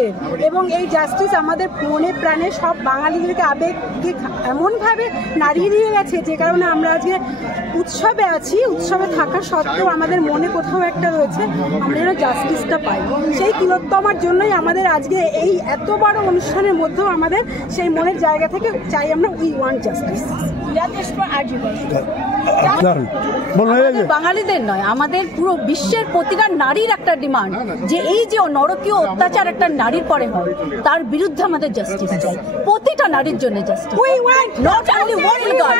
বাঙালিদের, এবং এই জাস্টিস আমাদের মনে প্রাণে সব বাঙালিদেরকে আবেগকে এমনভাবে নাড়িয়ে দিয়ে গেছে, যে কারণে আমরা আজকে উৎসবে আছি। উৎসবে থাকা সত্ত্বেও আমাদের মনে কোথাও একটা রয়েছে আমরা যেন জাস্টিসটা পাই। সেই তিলোত্তমার জন্যই আমাদের আজকে এই এত বড় অনুষ্ঠানের মধ্যেও আমাদের সেই মনের জায়গা থেকে চাই আমরা উই ওয়ান্ট জাস্টিস। বাঙালিদের নয়, আমাদের পুরো বিশ্বের প্রতিটা নারীর একটা ডিমান্ড যে এই যে নরকীয় অত্যাচার একটা নারীর পরে হয় তার বিরুদ্ধে আমাদের জাস্টিস চাই, প্রতিটা নারীর জন্য justice. We want not only one girl.